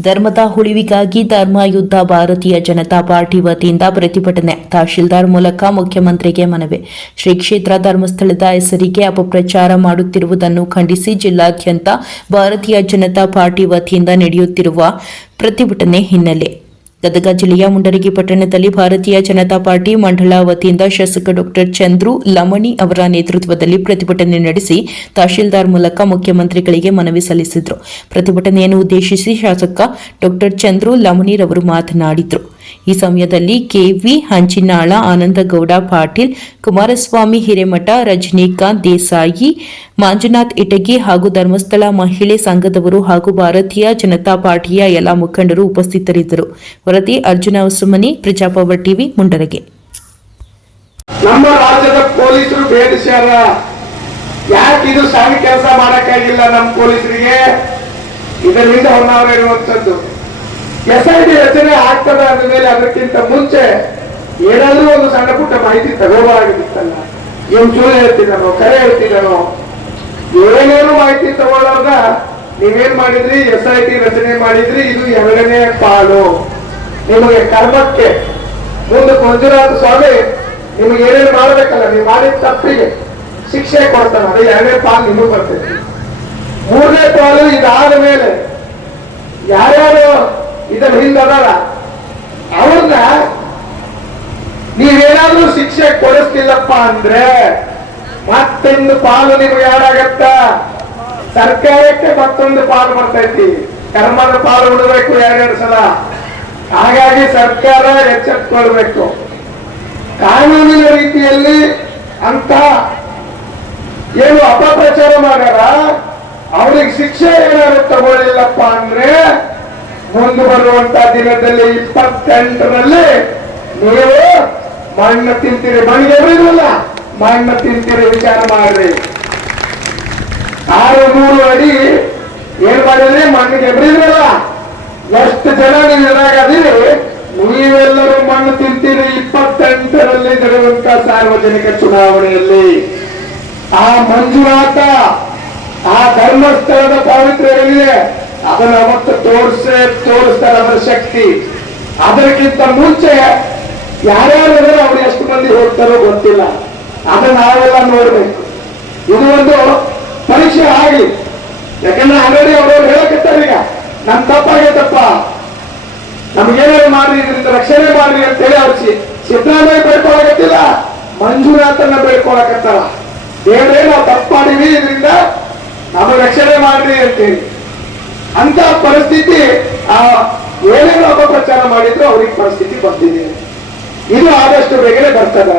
ಧರ್ಮದ ಉಳಿವಿಗಾಗಿ ಧರ್ಮ, ಯುದ್ಧ, ಭಾರತೀಯ ಜನತಾ ಪಾರ್ಟಿ ವತಿಯಿಂದ ಪ್ರತಿಭಟನೆ. ತಹಶೀಲ್ದಾರ್ ಮೂಲಕ ಮುಖ್ಯಮಂತ್ರಿಗೆ ಮನವಿ. ಶ್ರೀ ಕ್ಷೇತ್ರ ಧರ್ಮಸ್ಥಳದ ಹೆಸರಿಗೆ ಅಪಪ್ರಚಾರ ಮಾಡುತ್ತಿರುವುದನ್ನು ಖಂಡಿಸಿ ಜಿಲ್ಲಾದ್ಯಂತ ಭಾರತೀಯ ಜನತಾ ಪಾರ್ಟಿ ವತಿಯಿಂದ ನಡೆಯುತ್ತಿರುವ ಪ್ರತಿಭಟನೆ ಹಿನ್ನೆಲೆ. ಗದಗ ಜಿಲ್ಲೆಯ ಮುಂಡರಗಿ ಪಟ್ಟಣದಲ್ಲಿ ಭಾರತೀಯ ಜನತಾ ಪಾರ್ಟಿ ಮಂಡಳ ವತಿಯಿಂದ ಶಾಸಕ ಡಾಕ್ಟರ್ ಚಂದ್ರು ಲಮಣಿ ಅವರ ನೇತೃತ್ವದಲ್ಲಿ ಪ್ರತಿಭಟನೆ ನಡೆಸಿ ತಹಶೀಲ್ದಾರ್ ಮೂಲಕ ಮುಖ್ಯಮಂತ್ರಿಗಳಿಗೆ ಮನವಿ ಸಲ್ಲಿಸಿದರು. ಪ್ರತಿಭಟನೆಯನ್ನು ಉದ್ದೇಶಿಸಿ ಶಾಸಕ ಡಾಕ್ಟರ್ ಚಂದ್ರು ಲಮಣಿರವರು ಮಾತನಾಡಿದರು. ಈ ಸಮಯದಲ್ಲಿ ಕೆವಿ ಹಂಚಿನಾಳ ಆನಂದಗೌಡ ಪಾಟೀಲ್, ಕುಮಾರಸ್ವಾಮಿ, ಹಿರೇಮಠ, ರಜನಿಕಾಂತ್ ದೇಸಾಯಿ, ಮಂಜುನಾಥ್ ಇಟಗಿ ಹಾಗೂ ಧರ್ಮಸ್ಥಳ ಮಹಿಳೆ ಸಂಘದವರು ಹಾಗೂ ಭಾರತೀಯ ಜನತಾ ಪಾರ್ಟಿಯ ಎಲ್ಲ ಮುಖಂಡರು ಉಪಸ್ಥಿತರಿದ್ದರು. ವರದಿ ಅರ್ಜುನ ಹೊಸಮನಿ, ಪ್ರಜಾಪವರ್ ಟಿವಿ, ಮುಂಡರಗೆ. ನಮ್ಮ ರಾಜ್ಯದ ಪೊಲೀಸರು ಭೇದಿಸ್ಯಾರ ಯಾಕೆ ಇದು ಸಣ್ಣ ಕೆಲಸ ಮಾಡಕ್ಕಾಗಿಲ್ಲ ನಮ್ಮ ಪೊಲೀಸರಿಗೆ? ಇದರಿಂದ ಹೊನ್ನಾವರ ಇರುವಂತದ್ದು ಎಸ್ ಐ ಟಿ ರಚನೆ ಆಗ್ತದೆ ಅಂದ ಮೇಲೆ ಅದಕ್ಕಿಂತ ಮುಂಚೆ ಏನಾದ್ರೂ ಒಂದು ಸಣ್ಣ ಪುಟ್ಟ ಮಾಹಿತಿ ತಗೋಬಾರಾಗಿತ್ತಲ್ಲ ಇವ್ನು ಸುಳ್ಳು ಹೇಳ್ತಿದ್ದಾನೋ ಕರೆ ಹೇಳ್ತಿದ್ದಾನೋ ಏನೇನು ಮಾಹಿತಿ ತಗೊಳ್ಳೋದ ನೀವೇನ್ ಮಾಡಿದ್ರಿ? ಎಸ್ ಐ ಟಿ ರಚನೆ ಮಾಡಿದ್ರಿ? ಇದು ಎರಡನೇ ಪಾಲು. ನಿಮಗೆ ಕರ್ಮಕ್ಕೆ ಮುಂದೆ ಮಂಜುನಾಥ ಸ್ವಾಮಿ ನಿಮಗೆ ಏನೇನು ಮಾಡ್ಬೇಕಲ್ಲ, ನೀವು ಮಾಡಿದ ತಪ್ಪಿಗೆ ಶಿಕ್ಷೆ ಕೊಡ್ತಾನೆ. ಅದೇ ಎರಡನೇ ಪಾಲು ನಿಮಗೆ ಬರ್ತೈತಿ ಮೂರನೇ ಪಾಲು ಇದಾದ ಮೇಲೆ ಯಾರ್ಯಾರು ಇದರ ಹಿಂದೆ ಅದಾರ ಅವ್ರನ್ನ ನೀವೇನಾದ್ರೂ ಶಿಕ್ಷೆ ಕೊಡಿಸ್ತಿಲ್ಲಪ್ಪ ಅಂದ್ರೆ ಮತ್ತೊಂದು ಪಾಲು ನಿಮ್ಗೆ ಯಾರಾಗತ್ತ? ಸರ್ಕಾರಕ್ಕೆ ಮತ್ತೊಂದು ಪಾಲು ಬರ್ತೈತಿ. ಕರ್ಮದ ಪಾಲು ಉಡಬೇಕು ಎರಡೆರಡು ಸಲ. ಹಾಗಾಗಿ ಸರ್ಕಾರ ಎಚ್ಚೆತ್ಕೊಳ್ಬೇಕು ಕಾನೂನಿನ ರೀತಿಯಲ್ಲಿ ಅಂತ ಏನು ಅಪಪ್ರಚಾರ ಮಾಡ್ಯಾರ? ಅವ್ರಿಗೆ ಶಿಕ್ಷೆ ಏನಾದ್ರು ತಗೊಳ್ಳಿಲ್ಲಪ್ಪ ಅಂದ್ರೆ ಮುಂದೆ ಬರುವಂತ ದಿನದಲ್ಲಿ ಇಪ್ಪತ್ತೆಂಟರಲ್ಲಿ ನೀವು ಮಣ್ಣು ತಿಂತೀರಿ. ಮಣ್ಣಿಗೆ ಬರೀರಲ್ಲ ಮಣ್ಣು ತಿಂತೀರಿ ವಿಚಾರ ಮಾಡ್ರಿ. ಆರು ನೂರು ಅಡಿ ಏನ್ ಮಾಡಿದ್ರಿ? ಮಣ್ಣಿಗೆ ಬರೀರಲ್ಲ ಎಷ್ಟು ಜನ ನೀವು ಇದ್ರಾಗ ನೀವೆಲ್ಲರೂ ಮಣ್ಣು ತಿಂತೀರಿ ಇಪ್ಪತ್ತೆಂಟರಲ್ಲಿ ನಡೆಯುವಂತ ಸಾರ್ವಜನಿಕ ಚುನಾವಣೆಯಲ್ಲಿ. ಆ ಮಂಜುನಾಥ ಆ ಧರ್ಮಸ್ಥಳದ ಪಾವಿತ್ರ್ಯ ಏನಿದೆ ಅದನ್ನ ಅವತ್ತು ತೋರಿಸೇ, ತೋರಿಸ್ತಾರೆ ಅದರ ಶಕ್ತಿ. ಅದಕ್ಕಿಂತ ಮುಂಚೆ ಯಾರ್ಯಾರು ಅವ್ರು ಎಷ್ಟು ಮಂದಿ ಹೋಗ್ತಾರೋ ಗೊತ್ತಿಲ್ಲ. ಅದನ್ನ ನಾವೆಲ್ಲ ನೋಡ್ಬೇಕು. ಇದು ಒಂದು ಪರೀಕ್ಷೆ ಆಗಿ. ಯಾಕಂದ್ರೆ ಆಲ್ರೆಡಿ ಅವರು ಹೇಳಕತ್ತಾರೆ ಈಗ. ನನ್ ತಪ್ಪಾಗೈತಪ್ಪ ನಮ್ಗೇನಾದ್ರು ಮಾಡ್ರಿ, ಇದರಿಂದ ರಕ್ಷಣೆ ಮಾಡ್ರಿ ಅಂತ ಹೇಳಿ ಅವ್ರಿ ಸಿದ್ದರಾಮಯ್ಯ ಬೇಡ್ಕೊಳಕತ್ತಿಲ್ಲ. ಮಂಜುನಾಥನ್ನ ಬೇಡ್ಕೊಳಕತ್ತಾರ. ದೇವ್ರೇ, ನಾವು ತಪ್ಪು ಮಾಡಿವಿ ಇದರಿಂದ ನಮಗೆ ರಕ್ಷಣೆ ಮಾಡ್ರಿ ಅಂತೇಳಿ. ಅಂತ ಪರಿಸ್ಥಿತಿ ಆ ಏನೇನು ಅಪಪ್ರಚಾರ ಮಾಡಿದ್ರು ಅವ್ರಿಗೆ ಪರಿಸ್ಥಿತಿ ಬಂದಿದೆ. ಇದು ಆದಷ್ಟು ಬೇಗನೆ ಬರ್ತದ.